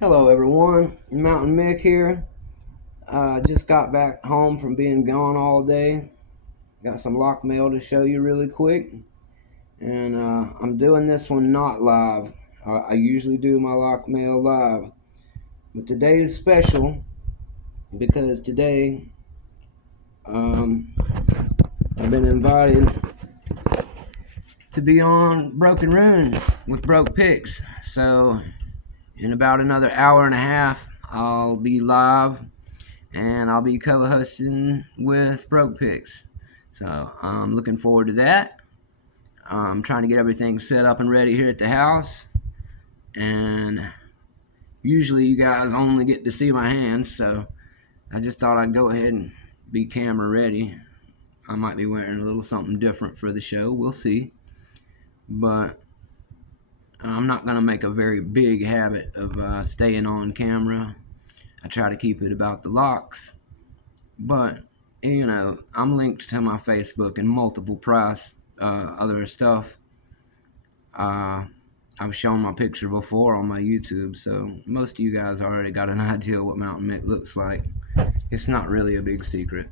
Hello everyone, Mountain Mick here. Just got back home from being gone all day. Got some lock mail to show you really quick. And I'm doing this one not live. I usually do my lock mail live. But today is special because today I've been invited to be on Broken Rune with Broke Picks. So in about another hour and a half, I'll be live and I'll be co-hosting with Broke Picks. So I'm looking forward to that. I'm trying to get everything set up and ready here at the house. And usually you guys only get to see my hands, so I just thought I'd go ahead and be camera ready. I might be wearing a little something different for the show, we'll see. But I'm not going to make a very big habit of staying on camera. I try to keep it about the locks. But, you know, I'm linked to my Facebook and multiple other stuff. I've shown my picture before on my YouTube, so most of you guys already got an idea what Mountain Mick looks like. It's not really a big secret.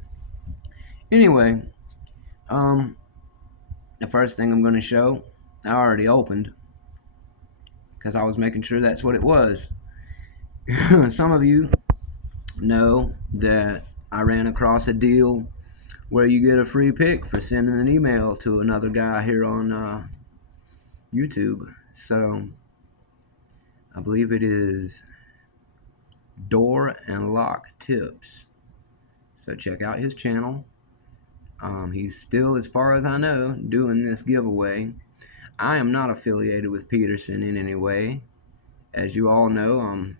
Anyway, the first thing I'm going to show, I already opened, because I was making sure that's what it was. Some of you know that I ran across a deal where you get a free pick for sending an email to another guy here on YouTube. So I believe it is DoorandLocktips. So check out his channel. He's still, as far as I know, doing this giveaway. I am not affiliated with Peterson in any way. As you all know, I'm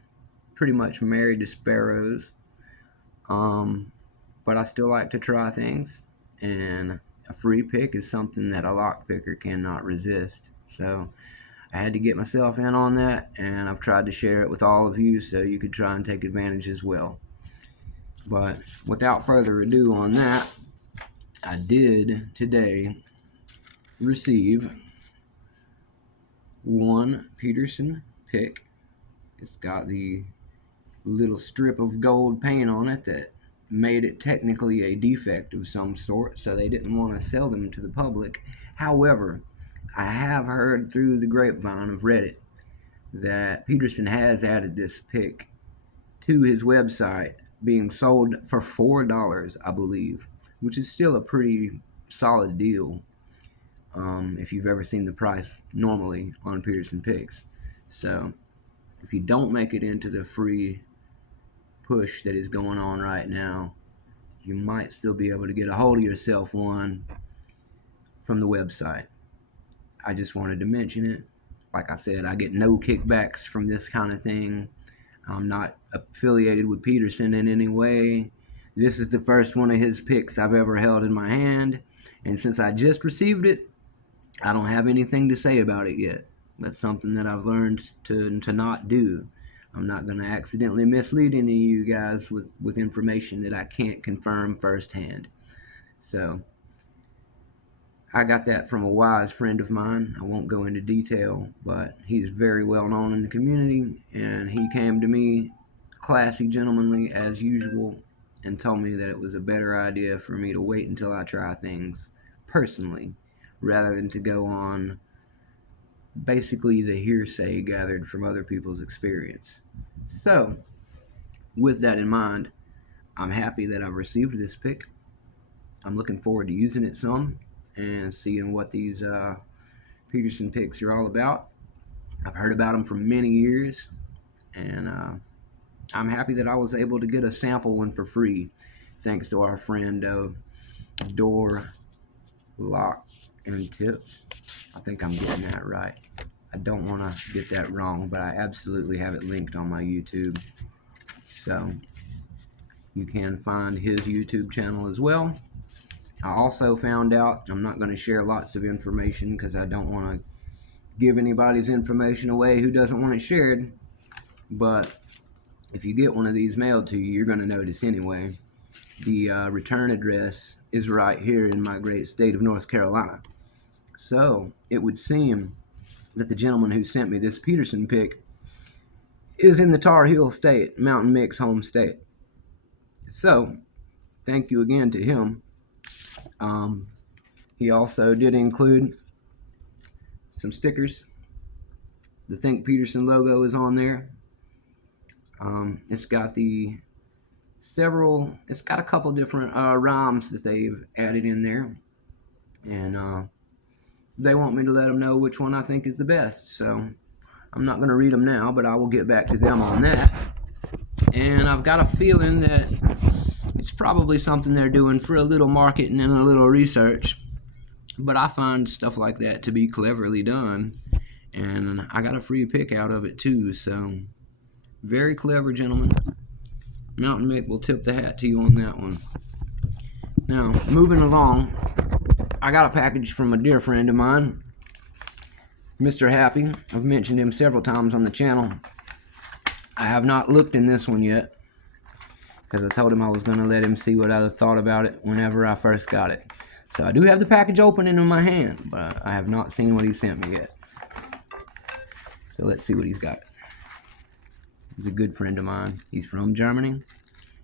pretty much married to sparrows. But I still like to try things, and a free pick is something that a lock picker cannot resist. So I had to get myself in on that, and I've tried to share it with all of you so you could try and take advantage as well. But without further ado on that, I did today receive one Peterson pick. It's got the little strip of gold paint on it that made it technically a defect of some sort, so they didn't want to sell them to the public. However, I have heard through the grapevine of Reddit that Peterson has added this pick to his website, being sold for $4, I believe, which is still a pretty solid deal if you've ever seen the price normally on Peterson picks. So if you don't make it into the free push that is going on right now, you might still be able to get a hold of yourself one from the website. I just wanted to mention it. Like I said, I get no kickbacks from this kind of thing. I'm not affiliated with Peterson in any way. This is the first one of his picks I've ever held in my hand, and since I just received it, I don't have anything to say about it yet. That's something that I've learned to not do. I'm not going to accidentally mislead any of you guys with information that I can't confirm firsthand. So I got that from a wise friend of mine. I won't go into detail, but he's very well known in the community, and he came to me, classy, gentlemanly as usual, and told me that it was a better idea for me to wait until I try things personally, rather than to go on basically the hearsay gathered from other people's experience. So, with that in mind, I'm happy that I've received this pick. I'm looking forward to using it some and seeing what these Peterson picks are all about. I've heard about them for many years, and I'm happy that I was able to get a sample one for free, thanks to our friend DoorandLocktips. I think I'm getting that right. I don't want to get that wrong, but I absolutely have it linked on my YouTube. So you can find his YouTube channel as well. I also found out, I'm not going to share lots of information because I don't want to give anybody's information away who doesn't want it shared, but if you get one of these mailed to you, you're going to notice anyway. The return address is right here in my great state of North Carolina. So it would seem that the gentleman who sent me this Peterson pick is in the Tar Heel state, Mountain Mick's home state. So, thank you again to him. He also did include some stickers. The Think Peterson logo is on there. It's got it's got a couple different rhymes that they've added in there. And they want me to let them know which one I think is the best. So I'm not going to read them now, but I will get back to them on that. And I've got a feeling that it's probably something they're doing for a little marketing and a little research. But I find stuff like that to be cleverly done. And I got a free pick out of it too. So very clever, gentlemen. Mountain Mick will tip the hat to you on that one. Now, moving along, I got a package from a dear friend of mine, MrHppy. I've mentioned him several times on the channel. I have not looked in this one yet, because I told him I was going to let him see what I thought about it whenever I first got it. So I do have the package open in my hand, but I have not seen what he sent me yet. So let's see what he's got. He's a good friend of mine. He's from Germany,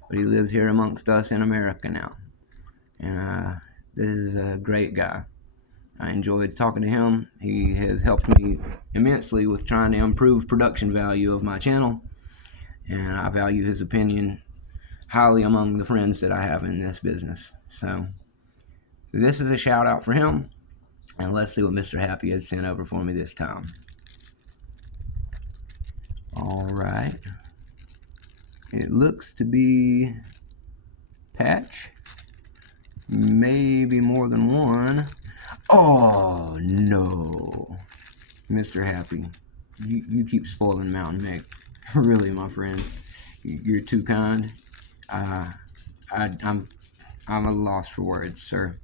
but he lives here amongst us in America now. And this is a great guy. I enjoyed talking to him. He has helped me immensely with trying to improve production value of my channel, and I value his opinion highly among the friends that I have in this business. So this is a shout out for him, and let's see what MrHppy has sent over for me this time. Alright, it looks to be patch, maybe more than one. Oh no, MrHppy, you keep spoiling Mountain Mick. Really, my friend, you're too kind. I'm a loss for words, sir.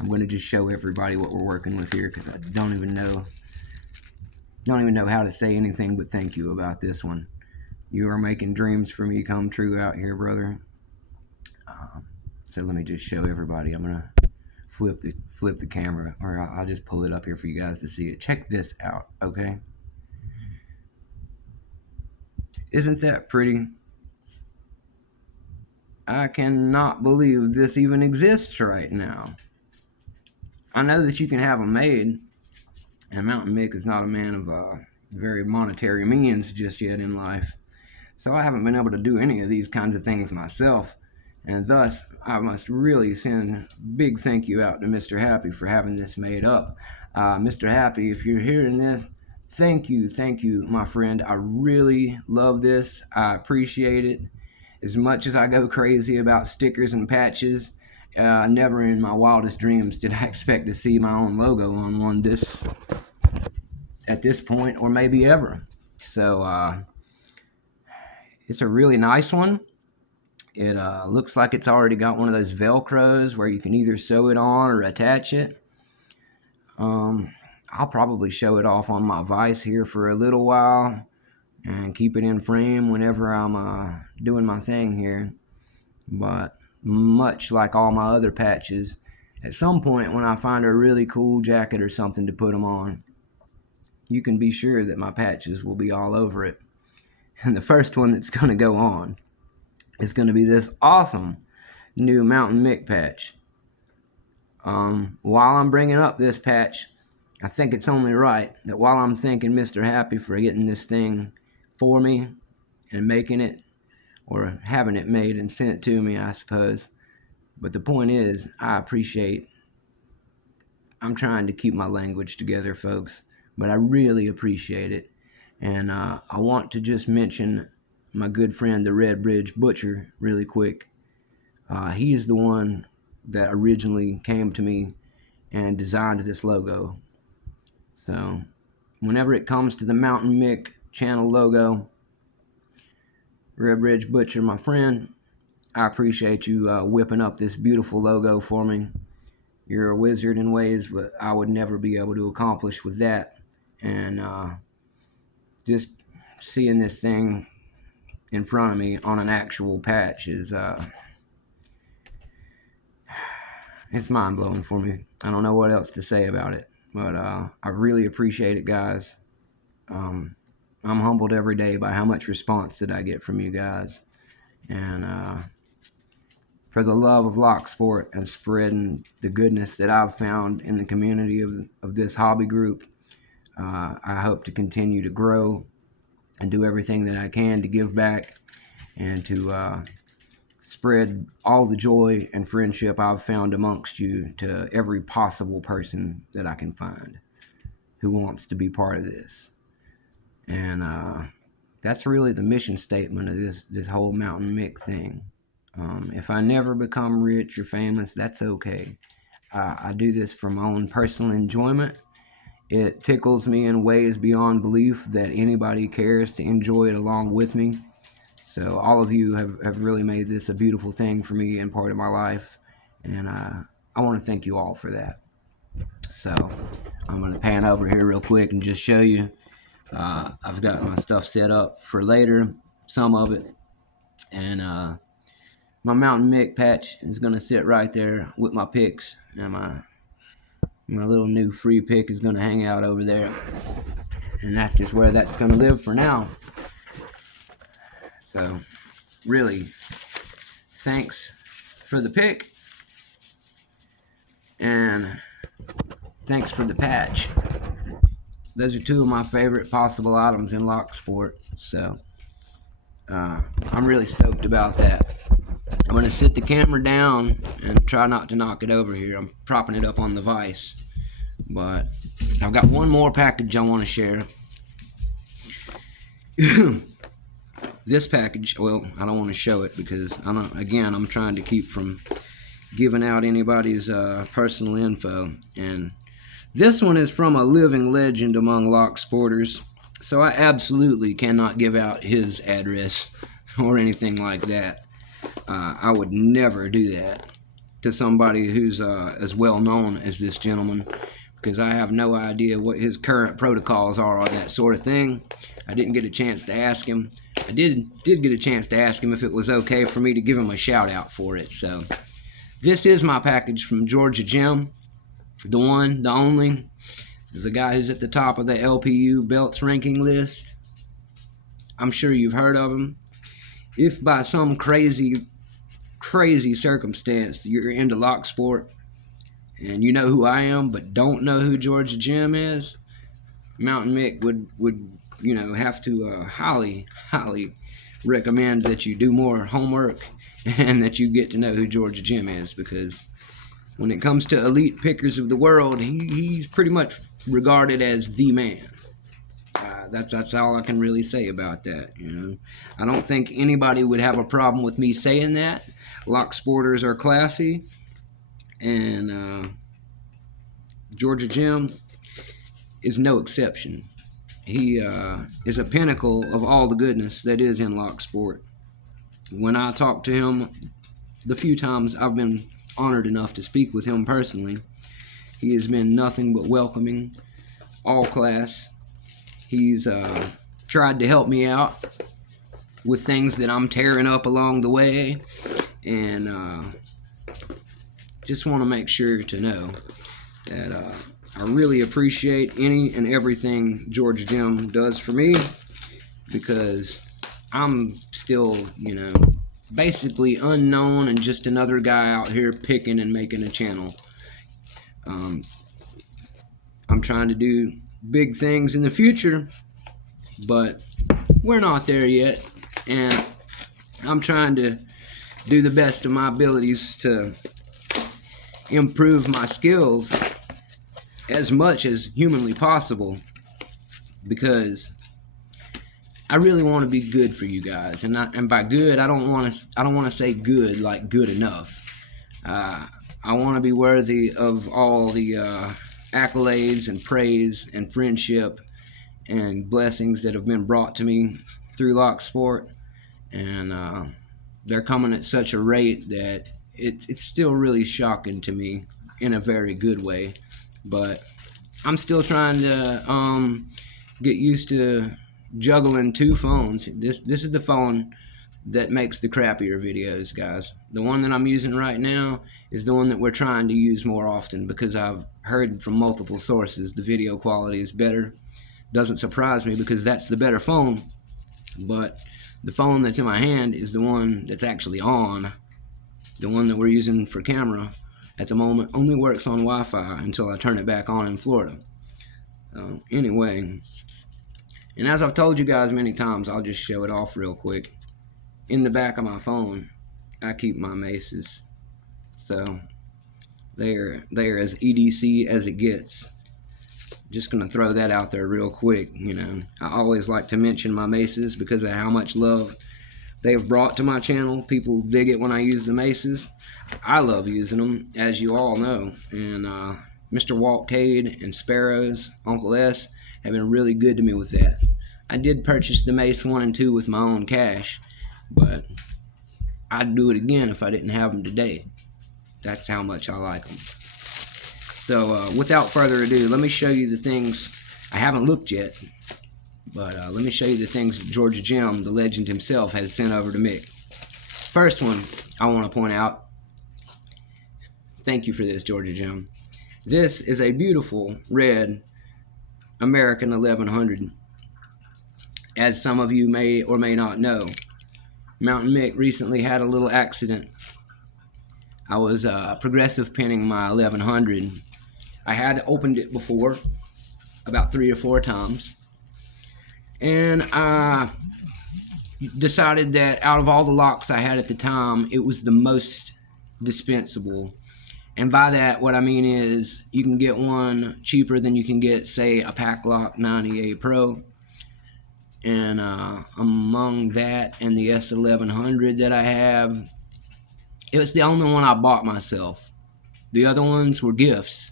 I'm going to just show everybody what we're working with here, because I don't even know how to say anything but thank you about this one. You are making dreams for me come true out here, brother. So let me just show everybody. I'm gonna flip the camera, or I'll just pull it up here for you guys to see it. Check this out, okay? Isn't that pretty? I cannot believe this even exists right now. I know that you can have them made, and Mountain Mick is not a man of very monetary means just yet in life, so I haven't been able to do any of these kinds of things myself, and thus I must really send a big thank you out to MrHppy for having this made up. MrHppy, if you're hearing this, thank you, my friend. I really love this. I appreciate it. As much as I go crazy about stickers and patches, never in my wildest dreams did I expect to see my own logo on one at this point, or maybe ever. So it's a really nice one. It looks like it's already got one of those Velcros where you can either sew it on or attach it. I'll probably show it off on my vise here for a little while and keep it in frame whenever I'm doing my thing here. But much like all my other patches, at some point when I find a really cool jacket or something to put them on, you can be sure that my patches will be all over it. And the first one that's going to go on is going to be this awesome new Mountain Mick patch. While I'm bringing up this patch, I think it's only right that while I'm thanking MrHppy for getting this thing for me and making it, or having it made and sent to me, I suppose. But the point is, I'm trying to keep my language together, folks, but I really appreciate it. And I want to just mention my good friend, the Red Bridge Butcher, really quick. He is the one that originally came to me and designed this logo. So whenever it comes to the Mountain Mick channel logo, Red Bridge Butcher, my friend, I appreciate you whipping up this beautiful logo for me. You're a wizard in ways that I would never be able to accomplish with that. And just seeing this thing in front of me on an actual patch is it's mind-blowing for me. I don't know what else to say about it, but I really appreciate it, guys. I'm humbled every day by how much response that I get from you guys. And for the love of lock sport and spreading the goodness that I've found in the community of this hobby group, I hope to continue to grow and do everything that I can to give back and to spread all the joy and friendship I've found amongst you to every possible person that I can find who wants to be part of this. And that's really the mission statement of this whole MOUNTA1NM1CK thing. If I never become rich or famous, that's okay. I do this for my own personal enjoyment. It tickles me in ways beyond belief that anybody cares to enjoy it along with me. So all of you have really made this a beautiful thing for me and part of my life. And I want to thank you all for that. So I'm going to pan over here real quick and just show you. I've got my stuff set up for later, some of it. And my MOUNTA1NM1CK patch is going to sit right there with my picks. And my little new free pick is going to hang out over there. And that's just where that's going to live for now. So, really, thanks for the pick. And thanks for the patch. Those are two of my favorite possible items in lock sport. So, I'm really stoked about that. I'm going to sit the camera down and try not to knock it over here. I'm propping it up on the vise. But I've got one more package I want to share. This package, well, I don't want to show it because I'm trying to keep from giving out anybody's personal info. And this one is from a living legend among lock sporters, so I absolutely cannot give out his address or anything like that. I would never do that to somebody who's as well known as this gentleman, because I have no idea what his current protocols are on that sort of thing. I didn't get a chance to ask him. I did get a chance to ask him if it was okay for me to give him a shout out for it. So this is my package from Georgia Jim, the one, the only, the guy who's at the top of the LPU belts ranking list. I'm sure you've heard of him. If by some crazy circumstance you're into lock sport and you know who I am but don't know who Georgia Jim is, MOUNTA1NM1CK would have to highly recommend that you do more homework and that you get to know who Georgia Jim is, because when it comes to elite pickers of the world, he's pretty much regarded as the man. That's all I can really say about that. I don't think anybody would have a problem with me saying that. Lock sporters are classy, and Georgia Jim is no exception. He is a pinnacle of all the goodness that is in lock sport. When I talk to him, the few times I've been honored enough to speak with him personally, he has been nothing but welcoming, all class. He's tried to help me out with things that I'm tearing up along the way, and just want to make sure to know that I really appreciate any and everything Georgia Jim does for me, because I'm still, basically unknown and just another guy out here picking and making a channel. I'm trying to do big things in the future, but we're not there yet, and I'm trying to do the best of my abilities to improve my skills as much as humanly possible, because I really want to be good for you guys, and by good I don't want to say good like good enough. I want to be worthy of all the accolades and praise and friendship and blessings that have been brought to me through lock sport, and they're coming at such a rate that it's still really shocking to me in a very good way. But I'm still trying to get used to juggling two phones. This is the phone that makes the crappier videos, guys. The one that I'm using right now is the one that we're trying to use more often, because I've heard from multiple sources the video quality is better doesn't surprise me because that's the better phone. But the phone that's in my hand is the one that's actually on. The one that we're using for camera at the moment only works on Wi-Fi until I turn it back on in Florida. Anyway, and as I've told you guys many times, I'll just show it off real quick. In the back of my phone, I keep my maces. So they're as EDC as it gets. Just gonna throw that out there real quick. You know, I always like to mention my maces because of how much love they have brought to my channel. People dig it when I use the maces. I love using them, as you all know. And Mr. Walt Cade and Sparrows, Uncle S, have been really good to me with that. I did purchase the Mace 1 and 2 with my own cash, but I'd do it again if I didn't have them today. That's how much I like them. So without further ado, let me show you the things. I haven't looked yet, but let me show you the things that Georgia Jim, the legend himself, has sent over to Mick. First one I want to point out. Thank you for this, Georgia Jim. This is a beautiful red American 1100. As some of you may or may not know, Mountain Mick recently had a little accident. I was progressive pinning my 1100. I had opened it before, about 3 or 4 times, and I decided that out of all the locks I had at the time, it was the most dispensable. And by that, what I mean is you can get one cheaper than you can get, say, a Packlock 90A Pro. And among that and the S1100 that I have, it was the only one I bought myself. The other ones were gifts.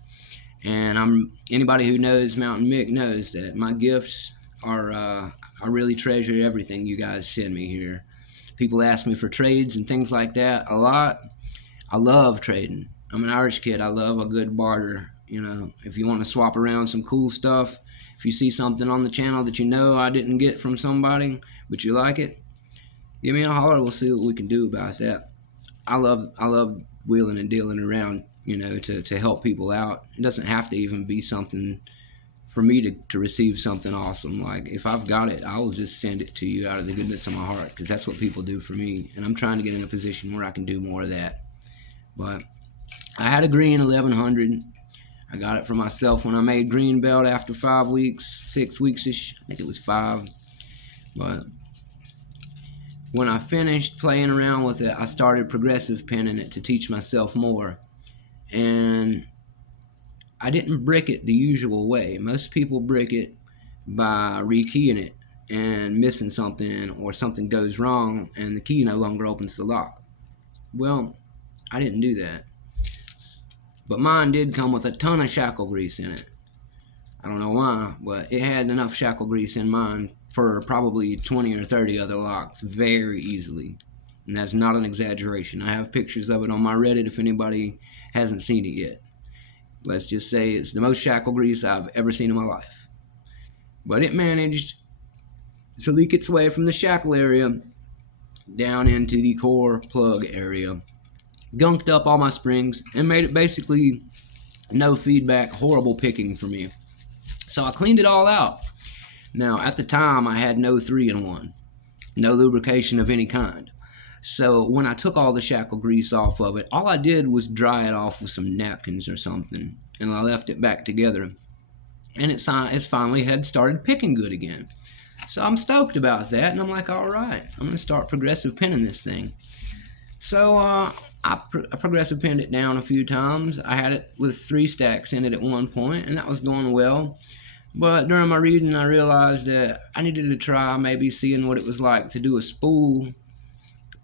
And anybody who knows Mountain Mick knows that my gifts are, I really treasure everything you guys send me here. People ask me for trades and things like that a lot. I love trading. I'm an Irish kid. I love a good barter. You know, if you want to swap around some cool stuff, if you see something on the channel that you know I didn't get from somebody, but you like it, give me a holler. We'll see what we can do about that. I love wheeling and dealing around, you know, to help people out. It doesn't have to even be something for me to receive something awesome. Like, if I've got it, I will just send it to you out of the goodness of my heart, because that's what people do for me, and I'm trying to get in a position where I can do more of that. But I had a green 1100. I got it for myself when I made green belt after 5 weeks, 6 weeks-ish. I think it was 5. But when I finished playing around with it, I started progressive pinning it to teach myself more. And I didn't brick it the usual way. Most people brick it by rekeying it and missing something, or something goes wrong and the key no longer opens the lock. Well, I didn't do that. But mine did come with a ton of shackle grease in it. I don't know why, but it had enough shackle grease in mine for probably 20 or 30 other locks very easily. And that's not an exaggeration. I have pictures of it on my Reddit if anybody hasn't seen it yet. Let's just say it's the most shackle grease I've ever seen in my life. But it managed to leak its way from the shackle area down into the core plug area. Gunked up all my springs and made it basically no feedback, horrible picking for me. So I cleaned it all out. Now, at the time, I had no 3-in-1, no lubrication of any kind. So when I took all the shackle grease off of it, all I did was dry it off with some napkins or something, and I left it back together. And it finally had started picking good again. So I'm stoked about that, and I'm like, all right, I'm going to start progressive pinning this thing. So I progressive pinned it down a few times. I had it with 3 stacks in it at one point, and that was going well. But during my reading, I realized that I needed to try maybe seeing what it was like to do a spool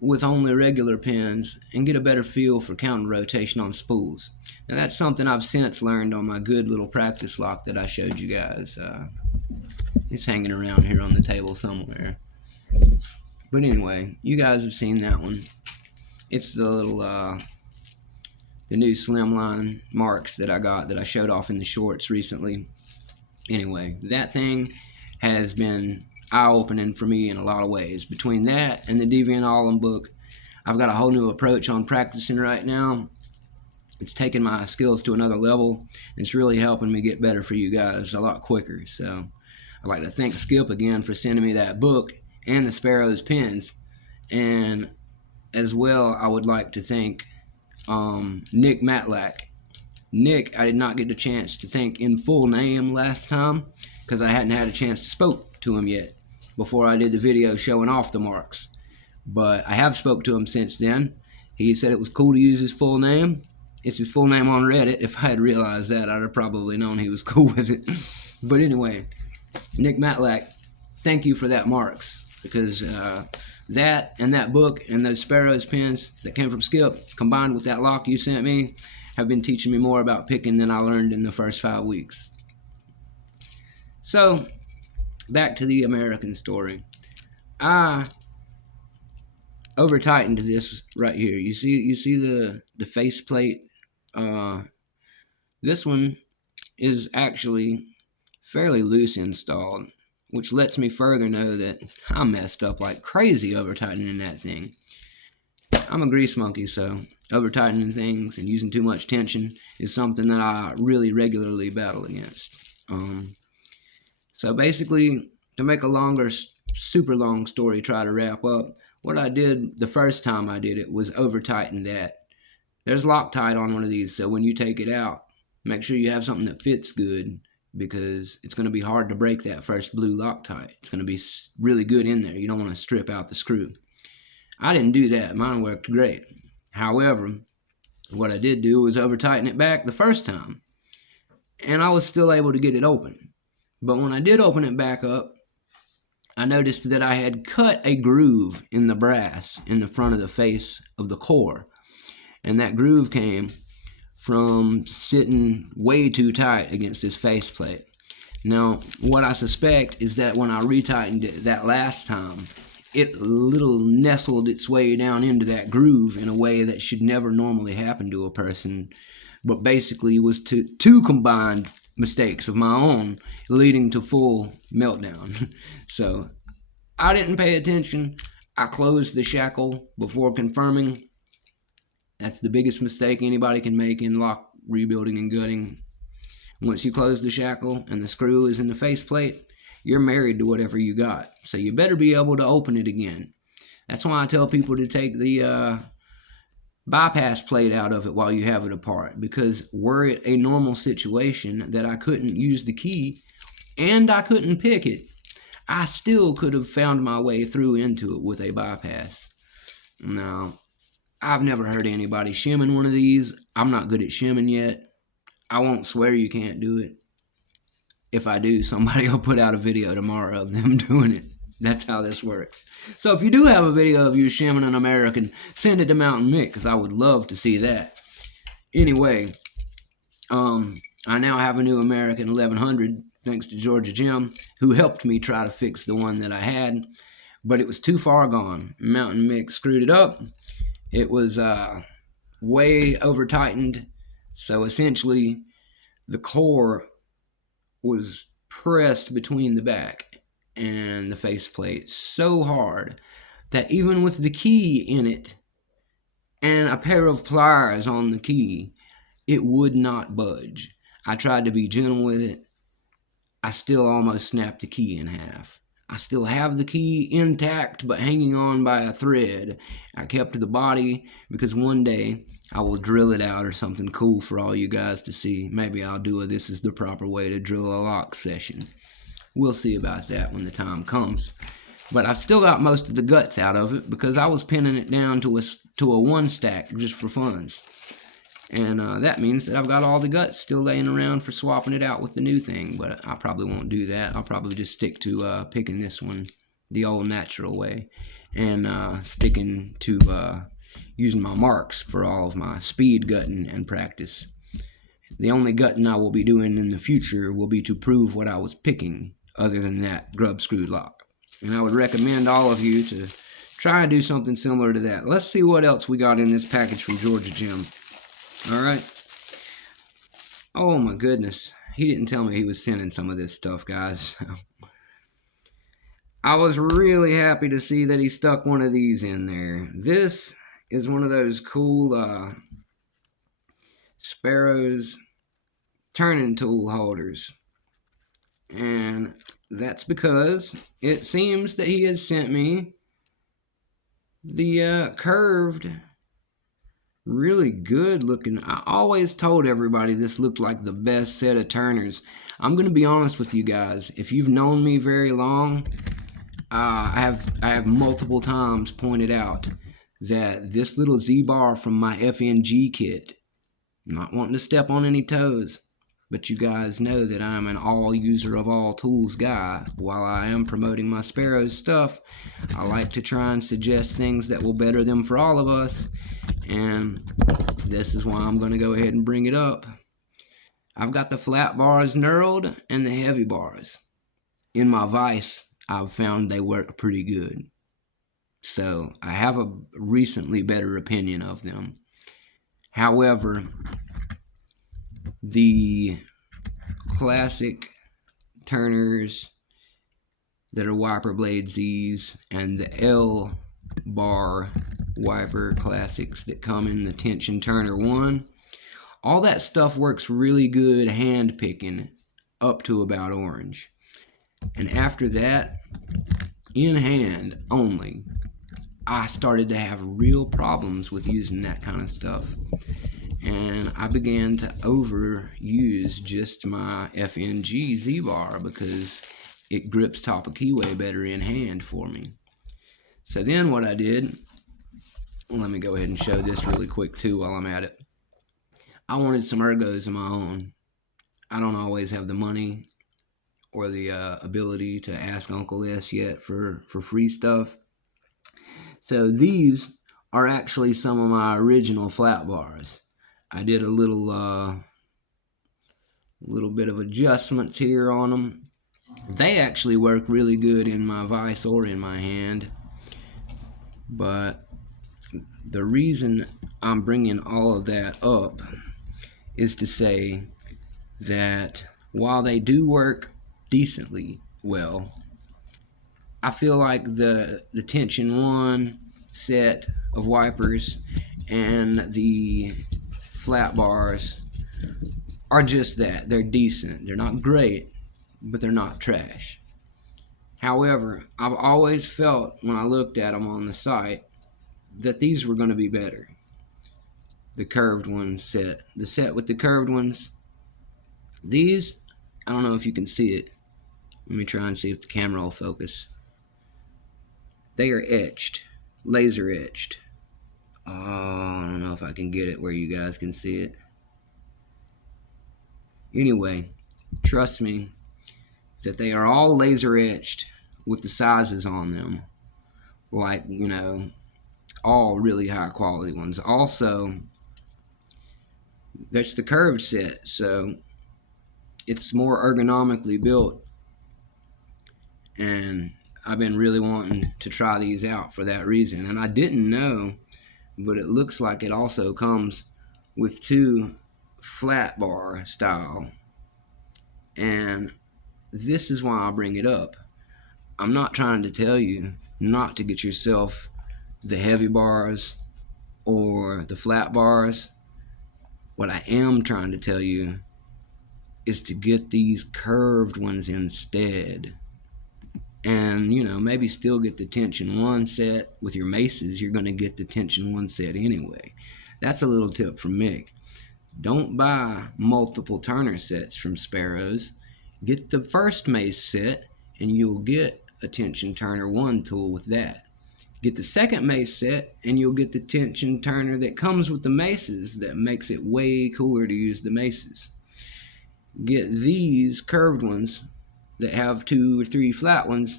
with only regular pins and get a better feel for counter rotation on spools. Now, that's something I've since learned on my good little practice lock that I showed you guys. It's hanging around here on the table somewhere. But anyway, you guys have seen that one. It's the little the new slimline marks that I got that I showed off in the shorts recently. Anyway, that thing has been eye-opening for me in a lot of ways. Between that and the DoorandLocktips book, I've got a whole new approach on practicing right now. It's taking my skills to another level, and it's really helping me get better for you guys a lot quicker. So I'd like to thank Skip again for sending me that book and the Sparrow's pins. And as well, I would like to thank Nick Matlack. Nick, I did not get a chance to thank in full name last time because I hadn't had a chance to spoke to him yet before I did the video showing off the marks. But I have spoke to him since then. He said it was cool to use his full name. It's his full name on Reddit. If I had realized that, I'd have probably known he was cool with it. But anyway, Nick Matlack, thank you for that marks, because that and that book and those Sparrow's pins that came from Skip, combined with that lock you sent me, have been teaching me more about picking than I learned in the first 5 weeks. So, back to the American story. I over tightened this right here. You see the faceplate. This one is actually fairly loose installed, which lets me further know that I messed up like crazy over tightening that thing. I'm a grease monkey, so over tightening things and using too much tension is something that I really regularly battle against. So basically, to make a super long story try to wrap up, what I did the first time I did it was over tighten that. There's Loctite on one of these, so when you take it out, make sure you have something that fits good, because it's going to be hard to break that first blue Loctite. It's going to be really good in there. You don't want to strip out the screw. I didn't do that. Mine worked great. However, what I did do was over tighten it back the first time, and I was still able to get it open. But when I did open it back up, I noticed that I had cut a groove in the brass in the front of the face of the core. And that groove came from sitting way too tight against this faceplate. Now, what I suspect is that when I retightened it that last time, it little nestled its way down into that groove in a way that should never normally happen to a person, but basically was two combined mistakes of my own leading to full meltdown. So I didn't pay attention. I closed the shackle before confirming. That's the biggest mistake anybody can make in lock rebuilding and gutting. Once you close the shackle and the screw is in the faceplate, you're married to whatever you got. So you better be able to open it again. That's why I tell people to take the bypass plate out of it while you have it apart, because were it a normal situation that I couldn't use the key and I couldn't pick it, I still could have found my way through into it with a bypass. Now, I've never heard anybody shimming one of these. I'm not good at shimming yet. I won't swear you can't do it. If I do, somebody will put out a video tomorrow of them doing it. That's how this works. So if you do have a video of you shimming an American, send it to MOUNTA1NM1CK, because I would love to see that. Anyway, I now have a new American 1100, thanks to Georgia Jim, who helped me try to fix the one that I had, but it was too far gone. MOUNTA1NM1CK screwed it up. It was way over tightened, so essentially the core was pressed between the back and the faceplate so hard that even with the key in it and a pair of pliers on the key, it would not budge. I tried to be gentle with it. I still almost snapped the key in half. I still have the key intact but hanging on by a thread. I kept the body because one day I will drill it out or something cool for all you guys to see. Maybe I'll do a "this is the proper way to drill a lock" session. We'll see about that when the time comes. But I've still got most of the guts out of it because I was pinning it down to a one stack just for funs. And that means that I've got all the guts still laying around for swapping it out with the new thing. But I probably won't do that. I'll probably just stick to picking this one the old natural way. And sticking to using my marks for all of my speed gutting and practice. The only gutting I will be doing in the future will be to prove what I was picking, other than that grub screwed lock. And I would recommend all of you to try and do something similar to that. Let's see what else we got in this package from Georgia Jim. Alright. Oh my goodness. He didn't tell me he was sending some of this stuff, guys. I was really happy to see that he stuck one of these in there. This is one of those cool Sparrow's turning tool holders. And That's because it seems that he has sent me the curved, really good looking. I always told everybody this looked like the best set of turners. I'm going to be honest with you guys. If you've known me very long, I have multiple times pointed out that this little Z-bar from my FNG kit, not wanting to step on any toes, but you guys know that I'm an all user of all tools guy. While I am promoting my Sparrows stuff, I like to try and suggest things that will better them for all of us, and this is why I'm going to go ahead and bring it up. I've got the flat bars knurled and the heavy bars. In my vise, I've found they work pretty good. So I have a recently better opinion of them. However, the classic turners that are wiper blade Z's and the L bar wiper classics that come in the tension turner 1, all that stuff works really good hand picking up to about orange. And after that, in hand only, I started to have real problems with using that kind of stuff. And I began to overuse just my FNG Z-bar because it grips top of keyway better in hand for me. So then what I did, let me go ahead and show this really quick too while I'm at it. I wanted some ergos of my own. I don't always have the money or the ability to ask Uncle S yet for free stuff. So these are actually some of my original flat bars. I did a little bit of adjustments here on them. They actually work really good in my vise or in my hand. But the reason I'm bringing all of that up is to say that while they do work decently well, I feel like the tension 1 set of wipers and the flat bars are just that. They're decent. They're not great, but they're not trash. However, I've always felt when I looked at them on the site that these were going to be better. The curved one set. The set with the curved ones. These, I don't know if you can see it. Let me try and see if the camera will focus. They are etched. Laser etched. Oh, I don't know if I can get it where you guys can see it. Anyway, trust me that they are all laser etched with the sizes on them. Like, you know, all really high quality ones. Also, that's the curved set, so it's more ergonomically built. And I've been really wanting to try these out for that reason. And I didn't know, but it looks like it also comes with 2 flat bar style. And this is why I bring it up. I'm not trying to tell you not to get yourself the heavy bars or the flat bars. What I am trying to tell you is to get these curved ones instead. And, you know, maybe still get the tension 1 set with your maces. You're going to get the tension 1 set anyway. That's a little tip from Mick. Don't buy multiple turner sets from Sparrows. Get the first mace set and you'll get a tension turner 1 tool with that. Get the second mace set and you'll get the tension turner that comes with the maces that makes it way cooler to use the maces. Get these curved ones that have 2 or 3 flat ones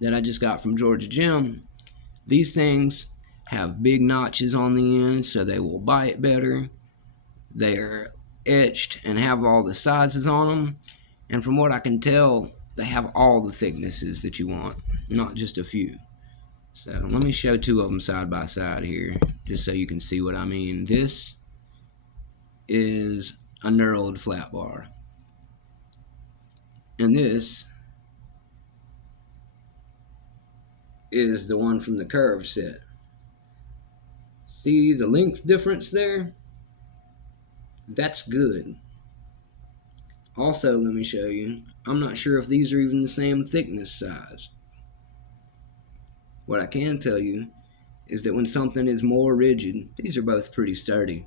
that I just got from Georgia Jim. These things have big notches on the end so they will bite better. They're etched and have all the sizes on them, and from what I can tell, they have all the thicknesses that you want, not just a few. So let me show 2 of them side by side here just so you can see what I mean. This is a knurled flat bar, and this is the one from the curved set. See the length difference there? That's good. Also, let me show you. I'm not sure if these are even the same thickness size. What I can tell you is that when something is more rigid, these are both pretty sturdy,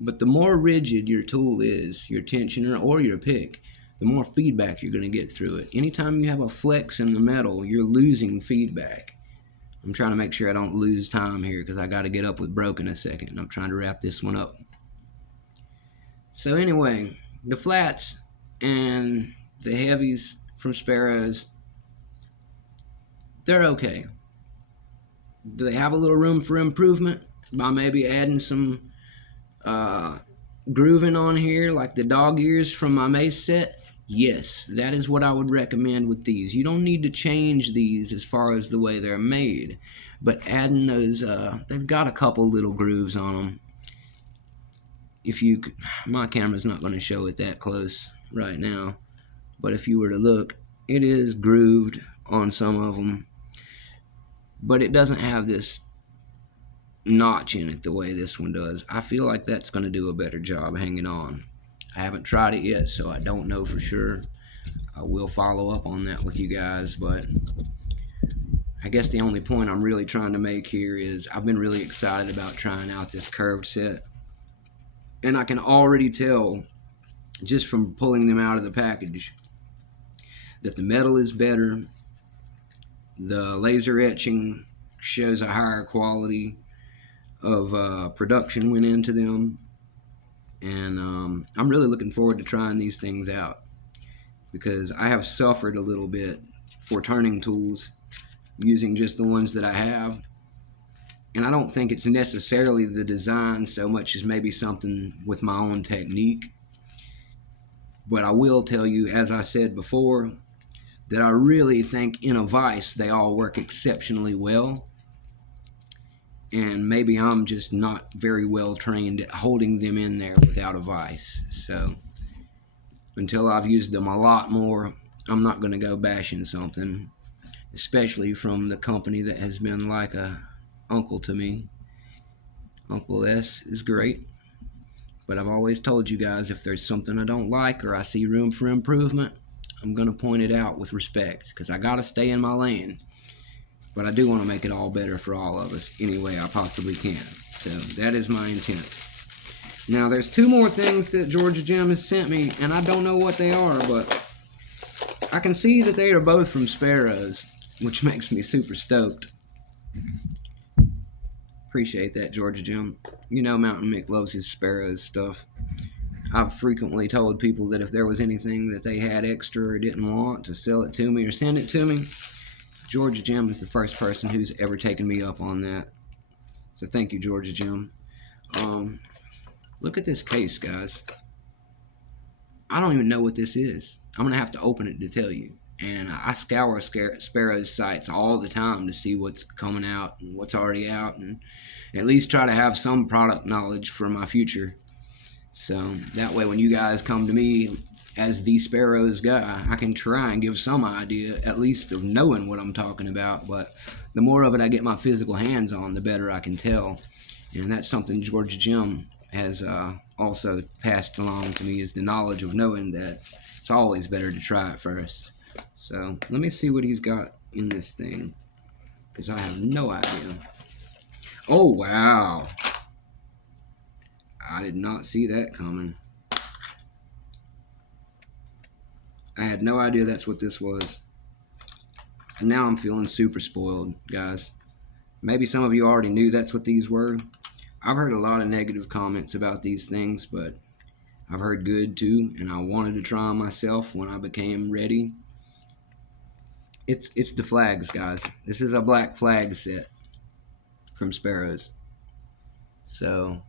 but the more rigid your tool is, your tensioner or your pick, the more feedback you're going to get through it. Anytime you have a flex in the metal, you're losing feedback. I'm trying to make sure I don't lose time here because I got to get up with Broken in a second, and I'm trying to wrap this one up. So anyway, the flats and the heavies from Sparrows, they're okay. Do they have a little room for improvement by maybe adding some grooving on here like the dog ears from my mace set? Yes, that is what I would recommend with these. You don't need to change these as far as the way they're made, but adding those, they've got a couple little grooves on them. If you, my camera's not going to show it that close right now, but if you were to look, it is grooved on some of them, but it doesn't have this notch in it the way this one does. I feel like that's going to do a better job hanging on. I haven't tried it yet, so I don't know for sure. I will follow up on that with you guys, but I guess the only point I'm really trying to make here is I've been really excited about trying out this curved set, and I can already tell just from pulling them out of the package that the metal is better, the laser etching shows a higher quality of production went into them, and I'm really looking forward to trying these things out because I have suffered a little bit for turning tools using just the ones that I have, and I don't think it's necessarily the design so much as maybe something with my own technique. But I will tell you, as I said before, that I really think in a vise they all work exceptionally well, and maybe I'm just not very well trained at holding them in there without a vise. So until I've used them a lot more, I'm not going to go bashing something, especially from the company that has been like a uncle to me. Uncle S is great, but I've always told you guys, if there's something I don't like or I see room for improvement, I'm going to point it out with respect because I got to stay in my lane. But I do want to make it all better for all of us any way I possibly can. So that is my intent. Now there's two more things that Georgia Jim has sent me, and I don't know what they are, but I can see that they are both from Sparrows, which makes me super stoked. Appreciate that, Georgia Jim. You know MOUNTA1NM1CK loves his Sparrows stuff. I've frequently told people that if there was anything that they had extra or didn't want, to sell it to me or send it to me. Georgia Jim is the first person who's ever taken me up on that. So thank you, Georgia Jim. Look at this case, guys. I don't even know what this is. I'm going to have to open it to tell you. And I scour Sparrow's sites all the time to see what's coming out and what's already out, and at least try to have some product knowledge for my future. So that way when you guys come to me as the Sparrows guy, I can try and give some idea at least of knowing what I'm talking about. But the more of it I get my physical hands on, the better I can tell. And that's something Georgia Jim has also passed along to me, is the knowledge of knowing that it's always better to try it first. So let me see what he's got in this thing, because I have no idea. Oh wow, I did not see that coming. I had no idea that's what this was. And now I'm feeling super spoiled, guys. Maybe some of you already knew that's what these were. I've heard a lot of negative comments about these things, but I've heard good too, and I wanted to try them myself when I became ready. It's the flags, guys. This is a black flag set from Sparrows. So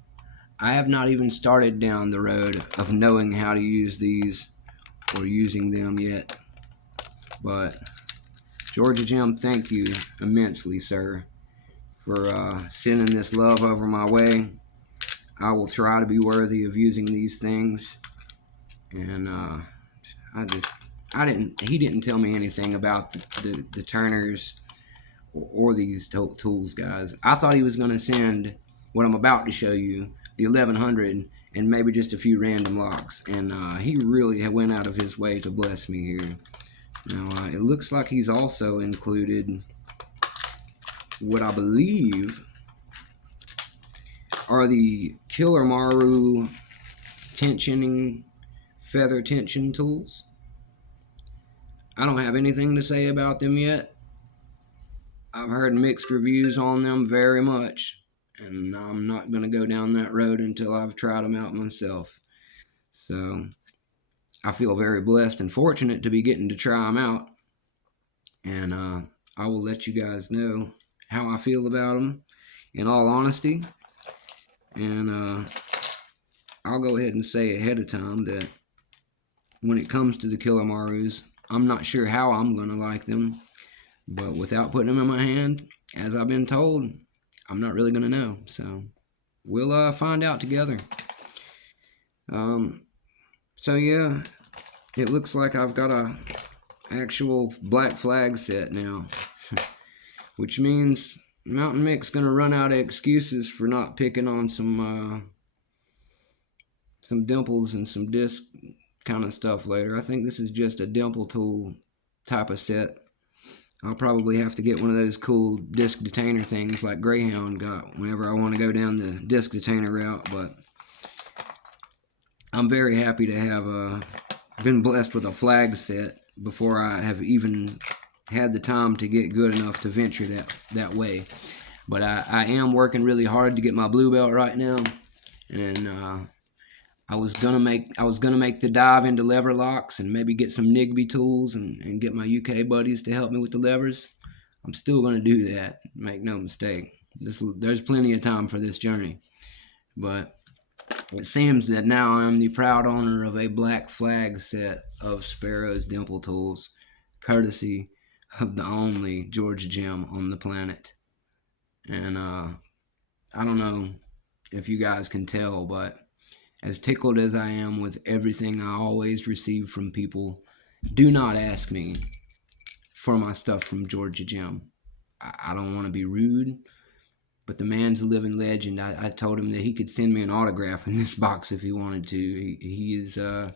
I have not even started down the road of knowing how to use these or using them yet. But Georgia Jim, thank you immensely, sir, for sending this love over my way. I will try to be worthy of using these things. And he didn't tell me anything about the turners or these tools, guys. I thought he was going to send what I'm about to show you, the 1100, and maybe just a few random locks. And he really went out of his way to bless me here. Now, it looks like he's also included what I believe are the Killer Maru tensioning feather tension tools. I don't have anything to say about them yet. I've heard mixed reviews on them very much, and I'm not going to go down that road until I've tried them out myself. So I feel very blessed and fortunate to be getting to try them out, and I will let you guys know how I feel about them in all honesty. And I'll go ahead and say ahead of time that when it comes to the Killer Marus, I'm not sure how I'm going to like them, but without putting them in my hand, as I've been told, I'm not really going to know. So we'll find out together. So yeah, it looks like I've got a actual black flag set now, which means Mountain Mick's going to run out of excuses for not picking on some dimples and some disc kind of stuff later. I think this is just a dimple tool type of set. I'll probably have to get one of those cool disc detainer things like Greyhound got whenever I want to go down the disc detainer route, but I'm very happy to have been blessed with a flag set before I have even had the time to get good enough to venture that way. But I am working really hard to get my blue belt right now, and I was gonna make the dive into lever locks and maybe get some Nigby tools and get my UK buddies to help me with the levers. I'm still gonna do that, make no mistake. There's plenty of time for this journey, but it seems that now I'm the proud owner of a black flag set of Sparrow's dimple tools, courtesy of the only Georgia gem on the planet. And I don't know if you guys can tell, but as tickled as I am with everything I always receive from people, do not ask me for my stuff from Georgia Gem. I don't want to be rude, but the man's a living legend. I told him that he could send me an autograph in this box if he wanted to. He is a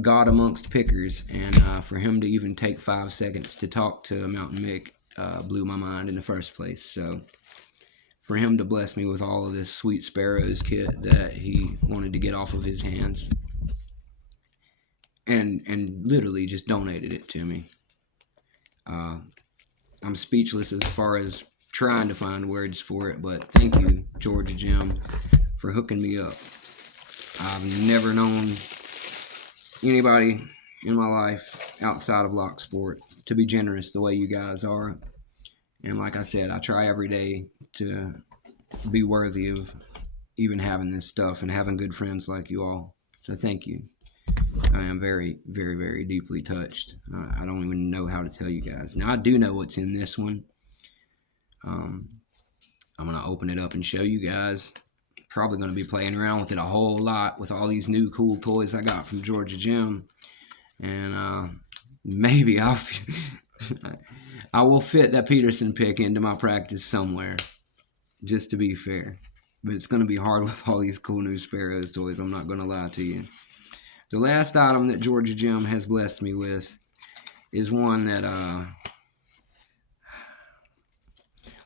god amongst pickers, and for him to even take 5 seconds to talk to Mountain Mick blew my mind in the first place. So for him to bless me with all of this sweet Sparrows kit that he wanted to get off of his hands and literally just donated it to me. I'm speechless as far as trying to find words for it, but thank you, Georgia Gem, for hooking me up. I've never known anybody in my life outside of Lock Sport to be generous the way you guys are. And like I said, I try every day to be worthy of even having this stuff and having good friends like you all. So thank you. I am very, very, very deeply touched. I don't even know how to tell you guys. Now, I do know what's in this one. I'm going to open it up and show you guys. Probably going to be playing around with it a whole lot with all these new cool toys I got from Georgia Gem. And maybe I will fit that Peterson pick into my practice somewhere, just to be fair. But it's going to be hard with all these cool new Sparrows toys, I'm not going to lie to you. The last item that Georgia Gem has blessed me with is one that,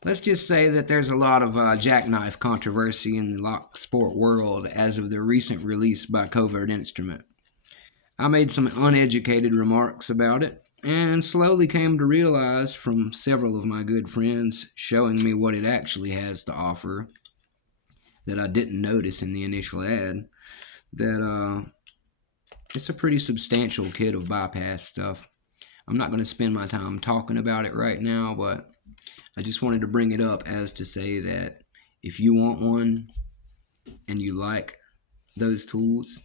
let's just say that there's a lot of jackknife controversy in the lock sport world as of the recent release by Covert Instrument. I made some uneducated remarks about it and slowly came to realize from several of my good friends showing me what it actually has to offer that I didn't notice in the initial ad, that it's a pretty substantial kit of bypass stuff. I'm not going to spend my time talking about it right now, but I just wanted to bring it up as to say that if you want one and you like those tools,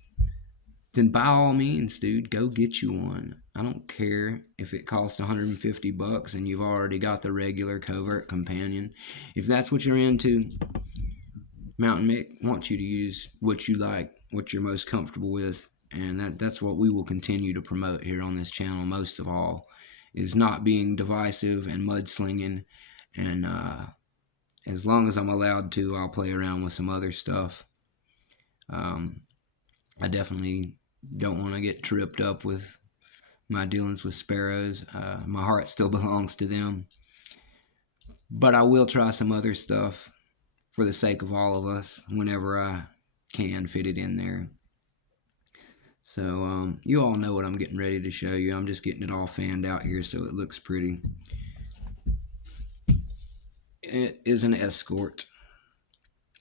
then by all means, dude, go get you one. I don't care if it costs $150 and you've already got the regular Covert companion. If that's what you're into, Mountain Mick wants you to use what you like, what you're most comfortable with. And that's what we will continue to promote here on this channel most of all, is not being divisive and mudslinging. And as long as I'm allowed to, I'll play around with some other stuff. I definitely don't want to get tripped up with my dealings with sparrows. My heart still belongs to them. But I will try some other stuff for the sake of all of us whenever I can fit it in there. So you all know what I'm getting ready to show you. I'm just getting it all fanned out here so it looks pretty. It is an escort.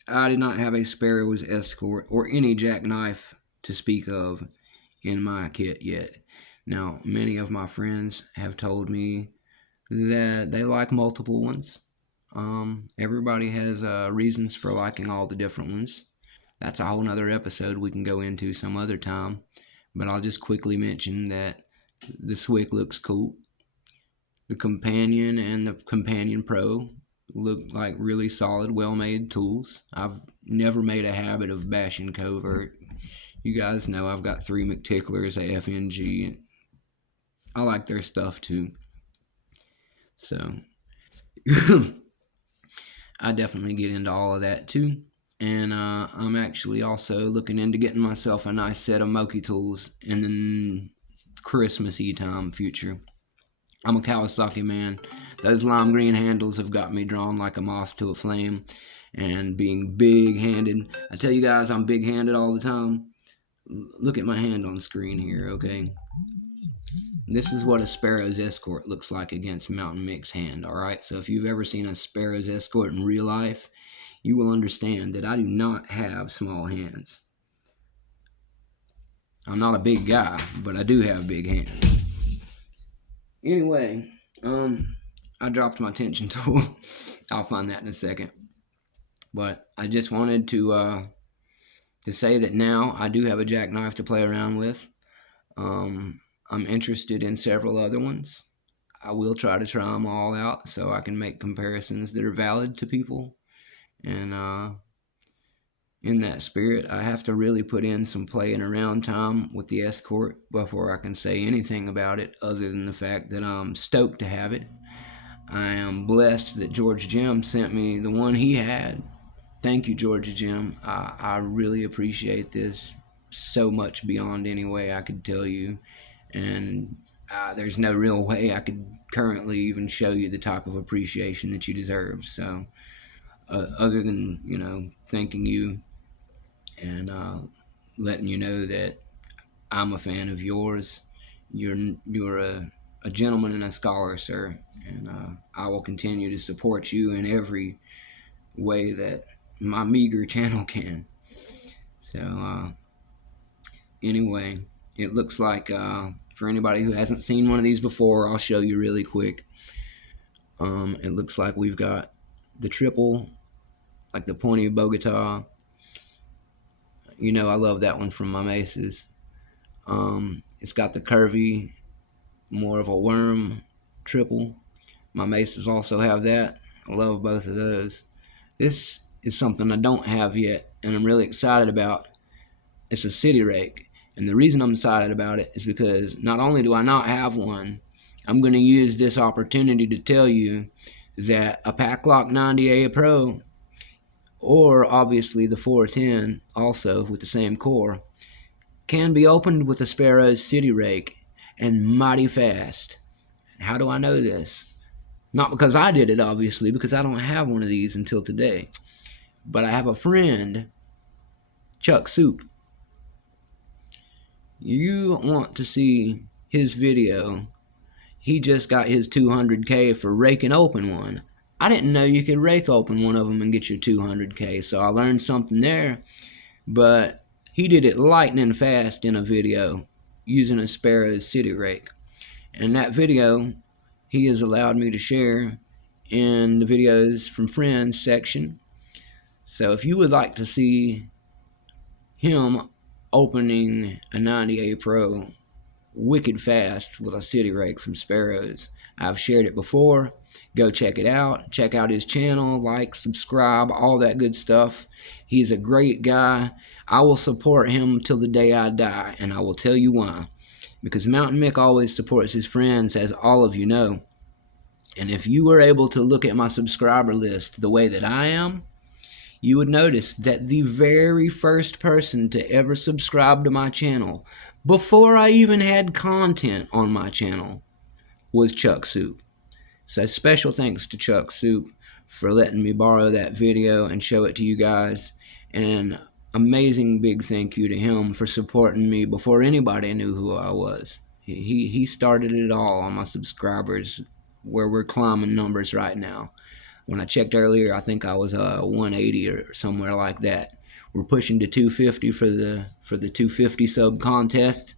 I did not have a sparrow's escort or any jackknife to speak of in my kit yet. Now, many of my friends have told me that they like multiple ones. Everybody has reasons for liking all the different ones. That's a whole nother episode we can go into some other time. But I'll just quickly mention that the Swick looks cool. The Companion and the Companion Pro look like really solid, well-made tools. I've never made a habit of bashing covert. You guys know I've got 3 McTicklers, a FNG. I like their stuff too. So I definitely get into all of that too. And I'm actually also looking into getting myself a nice set of Moki tools in the Christmassy time future. I'm a Kawasaki man. Those lime green handles have got me drawn like a moth to a flame. And being big-handed, I tell you guys I'm big-handed all the time. Look at my hand on the screen here, okay? This is what a Sparrow's Escort looks like against MOUNTA1NM1CK's hand, alright? So if you've ever seen a Sparrow's Escort in real life, you will understand that I do not have small hands. I'm not a big guy, but I do have big hands. Anyway, I dropped my tension tool. I'll find that in a second. But I just wanted to say that now I do have a jackknife to play around with. I'm interested in several other ones. I will try to try them all out so I can make comparisons that are valid to people. And in that spirit, I have to really put in some playing around time with the Escort before I can say anything about it other than the fact that I'm stoked to have it. I am blessed that George Jim sent me the one he had. Thank you, Georgia Jim. I really appreciate this so much beyond any way I could tell you. And there's no real way I could currently even show you the type of appreciation that you deserve. So other than, you know, thanking you and letting you know that I'm a fan of yours. You're a gentleman and a scholar, sir, and I will continue to support you in every way that my meager channel can. So anyway, it looks like for anybody who hasn't seen one of these before, I'll show you really quick. It looks like we've got the triple, like the pointy Bogota. You know I love that one from my maces. It's got the curvy, more of a worm triple. My maces also have that. I love both of those. This is something I don't have yet, and I'm really excited about. It's a city rake, and the reason I'm excited about it is because not only do I not have one, I'm going to use this opportunity to tell you that a Packlock 90A Pro, or obviously the 410 also with the same core, can be opened with a Sparrow's city rake and mighty fast. How do I know this? Not because I did it, obviously, because I don't have one of these until today. But I have a friend, Chuck Soup. You want to see his video. He just got his 200K for raking open one. I didn't know you could rake open one of them and get your 200K, so I learned something there. But he did it lightning fast in a video using a Sparrow's city rake. And that video he has allowed me to share in the videos from friends section. So if you would like to see him opening a 90A Pro wicked fast with a city rake from Sparrow's, I've shared it before. Go check it out. Check out his channel, like, subscribe, all that good stuff. He's a great guy. I will support him till the day I die, and I will tell you why. Because MOUNTA1NM1CK always supports his friends, as all of you know. And if you were able to look at my subscriber list the way that I am, you would notice that the very first person to ever subscribe to my channel, before I even had content on my channel, was Chuck Soup. So special thanks to Chuck Soup for letting me borrow that video and show it to you guys. And amazing big thank you to him for supporting me before anybody knew who I was. He started it all on my subscribers, where we're climbing numbers right now. When I checked earlier, I think I was 180 or somewhere like that. We're pushing to 250 for the 250 sub contest.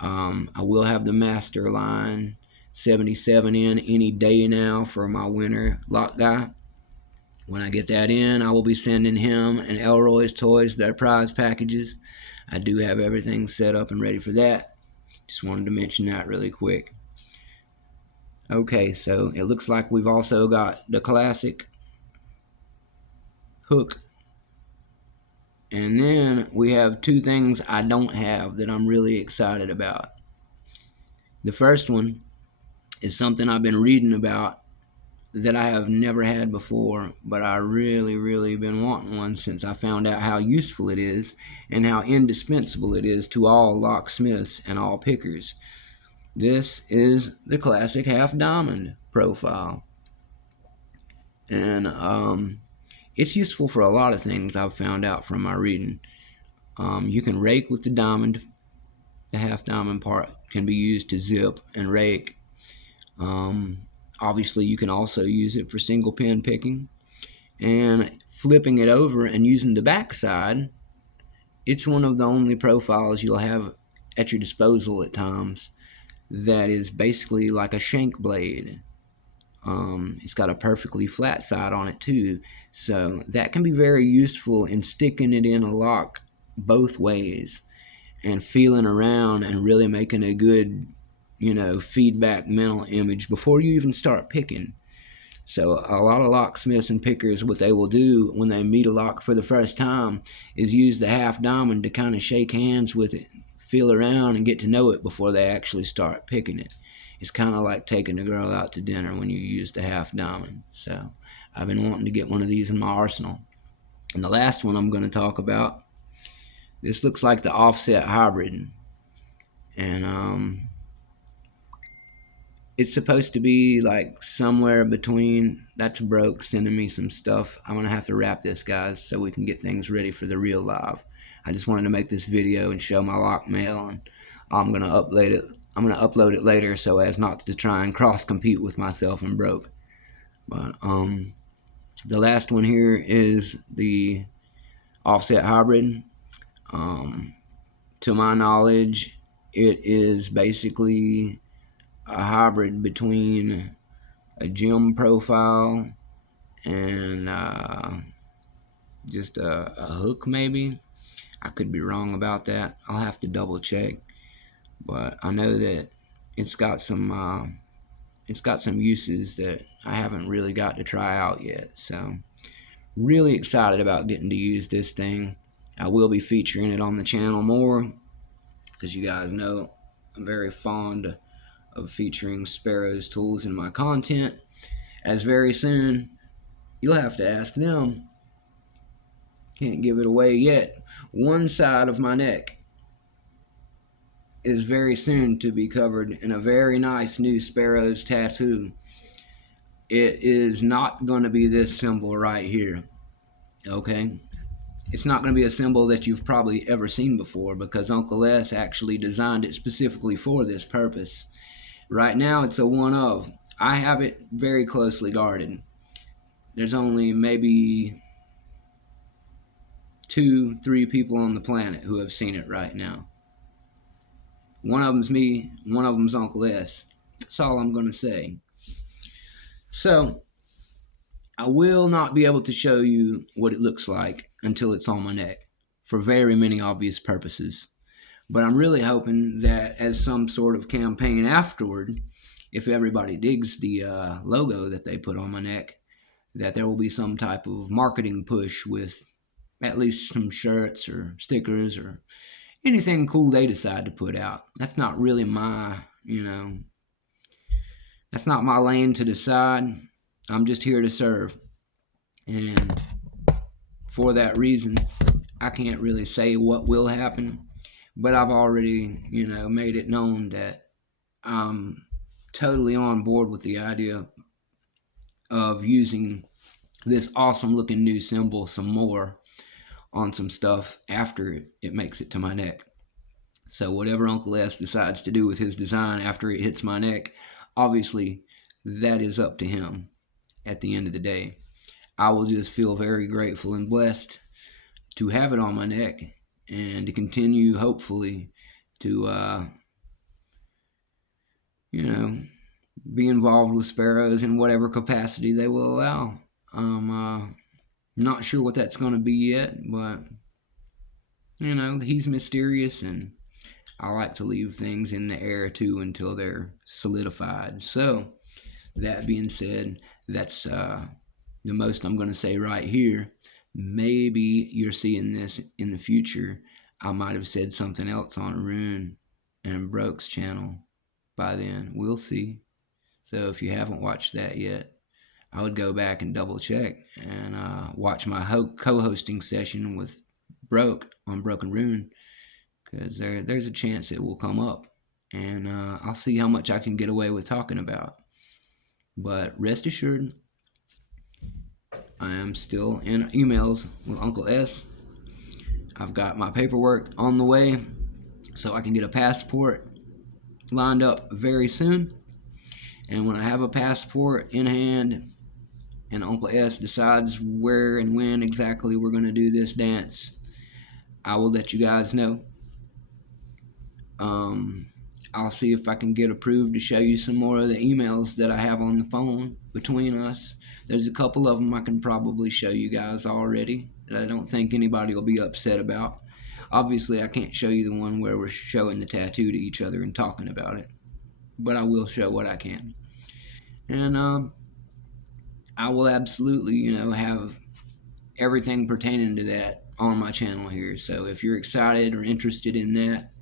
I will have the Master Line 77 in any day now for my winner, Lock Guy. When I get that in, I will be sending him and Elroy's Toys their prize packages. I do have everything set up and ready for that. Just wanted to mention that really quick. Okay, so it looks like we've also got the classic hook. And then we have two things I don't have that I'm really excited about. The first one is something I've been reading about that I have never had before, but I really been wanting one since I found out how useful it is and how indispensable it is to all locksmiths and all pickers. This is the classic half diamond profile, and it's useful for a lot of things I've found out from my reading. You can rake with the diamond. The half diamond part can be used to zip and rake. Obviously you can also use it for single pin picking, and flipping it over and using the back side, it's one of the only profiles you'll have at your disposal at times that is basically like a shank blade. It's got a perfectly flat side on it too, so that can be very useful in sticking it in a lock both ways and feeling around and really making a good, feedback mental image before you even start picking. So a lot of locksmiths and pickers, what they will do when they meet a lock for the first time is use the half diamond to kind of shake hands with it, feel around and get to know it before they actually start picking it. It's kind of like taking a girl out to dinner when you use the half diamond. So I've been wanting to get one of these in my arsenal. And the last one I'm going to talk about, this looks like the offset hybrid, and it's supposed to be like somewhere between. That's Broke sending me some stuff. I'm gonna have to wrap this, guys, so we can get things ready for the real live. I just wanted to make this video and show my LOCKMAIL, and I'm gonna upload it later so as not to try and cross compete with myself and Broke. But the last one here is the offset hybrid. To my knowledge, it is basically a hybrid between a gem profile and just a hook, maybe. I could be wrong about that. I'll have to double check, but I know that it's got some uses that I haven't really got to try out yet. So really excited about getting to use this thing. I will be featuring it on the channel more, because you guys know I'm very fond of featuring Sparrow's tools in my content, as very soon you'll have to ask them. Can't give it away yet. One side of my neck is very soon to be covered in a very nice new Sparrow's tattoo. It is not going to be this symbol right here, okay? It's not going to be a symbol that you've probably ever seen before, because Uncle S actually designed it specifically for this purpose. Right now it's a one of. I have it very closely guarded. There's only maybe 2-3 people on the planet who have seen it right now. One of them's me, one of them's Uncle S. That's all I'm going to say. So I will not be able to show you what it looks like until it's on my neck, for very many obvious purposes. But I'm really hoping that as some sort of campaign afterward, if everybody digs the logo that they put on my neck, that there will be some type of marketing push with at least some shirts or stickers or anything cool they decide to put out. That's not really my, that's not my lane to decide. I'm just here to serve. And for that reason, I can't really say what will happen, but I've already, made it known that I'm totally on board with the idea of using this awesome looking new symbol some more on some stuff after it makes it to my neck. So whatever Uncle S decides to do with his design after it hits my neck, obviously that is up to him at the end of the day. I will just feel very grateful and blessed to have it on my neck and to continue, hopefully, to be involved with sparrows in whatever capacity they will allow. I'm not sure what that's going to be yet, but he's mysterious, and I like to leave things in the air too until they're solidified. So that being said, that's the most I'm going to say right here. Maybe you're seeing this in the future. I might have said something else on Rune and Broke's channel by then. We'll see. So if you haven't watched that yet, I would go back and double check and watch my co-hosting session with Broke on Broken Rune, because there's a chance it will come up, and I'll see how much I can get away with talking about. But rest assured, I am still in emails with Uncle S. I've got my paperwork on the way so I can get a passport lined up very soon. And when I have a passport in hand and Uncle S decides where and when exactly we're going to do this dance, I will let you guys know. I'll see if I can get approved to show you some more of the emails that I have on the phone between us. There's a couple of them I can probably show you guys already that I don't think anybody will be upset about. Obviously, I can't show you the one where we're showing the tattoo to each other and talking about it, but I will show what I can. And I will absolutely, have everything pertaining to that on my channel here. So if you're excited or interested in that,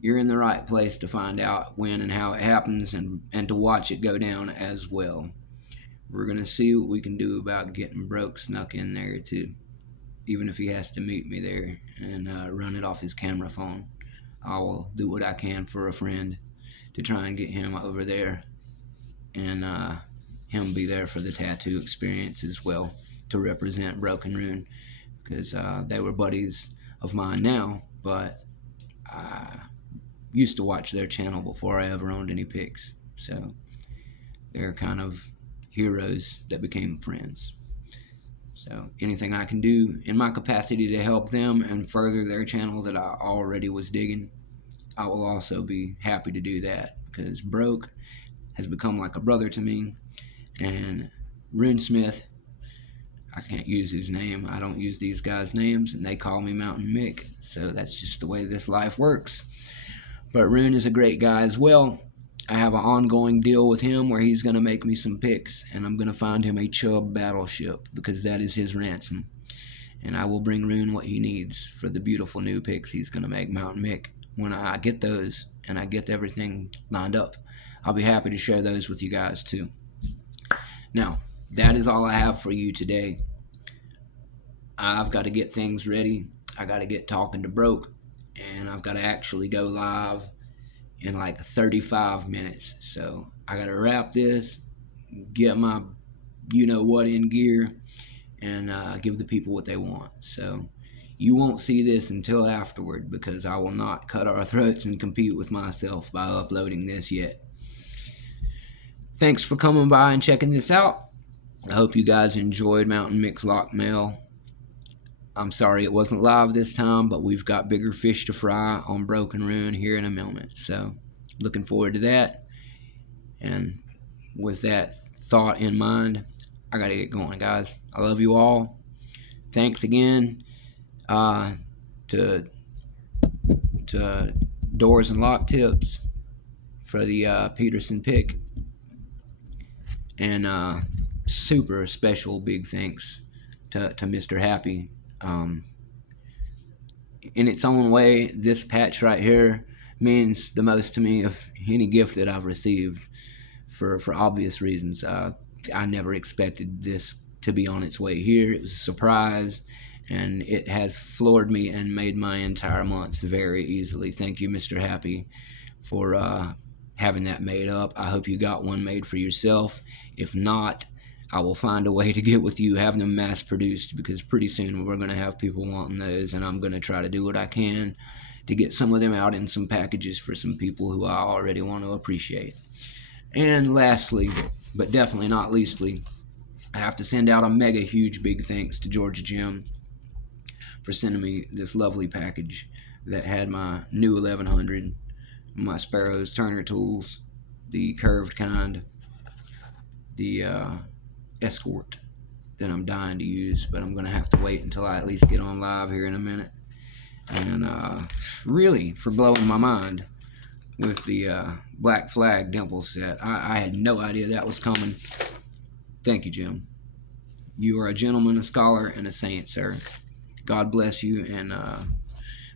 you're in the right place to find out when and how it happens, and to watch it go down as well. We're going to see what we can do about getting Broke snuck in there too. Even if he has to meet me there and run it off his camera phone, I will do what I can for a friend to try and get him over there, and him be there for the tattoo experience as well, to represent Broken Rune, because they were buddies of mine now, but I used to watch their channel before I ever owned any pics. So they're kind of heroes that became friends. So anything I can do in my capacity to help them and further their channel that I already was digging, I will also be happy to do that, because Broke has become like a brother to me, and Runesmith, I can't use his name. I don't use these guys' names, and they call me Mountain Mick, so that's just the way this life works. But Rune is a great guy as well. I have an ongoing deal with him where he's going to make me some pics, and I'm going to find him a Chubb battleship, because that is his ransom. And I will bring Rune what he needs for the beautiful new pics he's going to make Mountain Mick. When I get those and I get everything lined up, I'll be happy to share those with you guys too. Now, that is all I have for you today. I've got to get things ready. I got to get talking to Broke, and I've got to actually go live in like 35 minutes. So I got to wrap this, get my you-know-what in gear, and give the people what they want. So you won't see this until afterward, because I will not cut our throats and compete with myself by uploading this yet. Thanks for coming by and checking this out. I hope you guys enjoyed MOUNTA1NM1CK LOCKMAIL. I'm sorry it wasn't live this time, but we've got bigger fish to fry on Broken Rune here in a moment. So looking forward to that. And with that thought in mind, I got to get going, guys. I love you all. Thanks again to DoorandLocktips for the Peterson pick. And super special big thanks to MrHppy. In its own way, this patch right here means the most to me of any gift that I've received, for obvious reasons. I never expected this to be on its way here. It was a surprise, and it has floored me and made my entire month very easily. Thank you, MrHppy, for having that made up. I hope you got one made for yourself. If not, I will find a way to get with you, have them mass produced, because pretty soon we're going to have people wanting those, and I'm going to try to do what I can to get some of them out in some packages for some people who I already want to appreciate. And lastly, but definitely not leastly, I have to send out a mega huge big thanks to Georgia Jim for sending me this lovely package that had my new 1100, my Sparrows Turner tools, the curved kind, the Escort that I'm dying to use, but I'm going to have to wait until I at least get on live here in a minute. And really, for blowing my mind with the Black Flag Dimple set. I had no idea that was coming. Thank you, Jim. You are a gentleman, a scholar, and a saint, sir. God bless you, and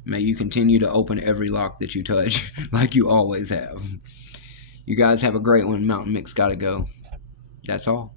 may you continue to open every lock that you touch like you always have. You guys have a great one. Mountain Mick's got to go. That's all.